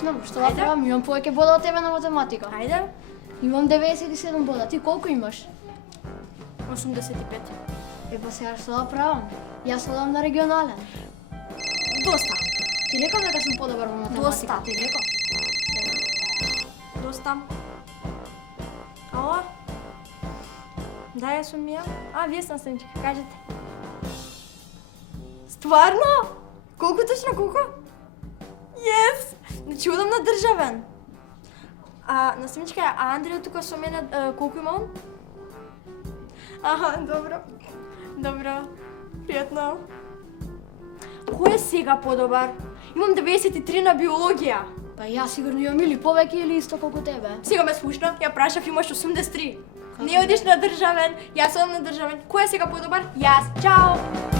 почнем. Што да Ајде. правам? Имам повеќе бода од тебе на математика. Ајде. Имам 97 бода. Ти колку имаш? 85. Па сега што да правам? Јас одам на регионален. Доста. Ти рекав дека сум подобар во математика. Доста. Ти рекав. Доста. Ало? Да, јас сум ја. Вие сте наставничка, кажете. Стварно? Колку точно, колку? Јес! Значи, одам на државен. Наставничка, а Андреја тука со мене, колку има он? Добро. Добро. Пријатно. Кој е сега подобар? Имам 93 на биологија. Па јас сигурно имам или повеќе или исто колку тебе. Сега ме слушна, ја прашав, имаш 83. Не одиш на државен, јас одам на државен. Кој е сега подобар? Јас. Чао!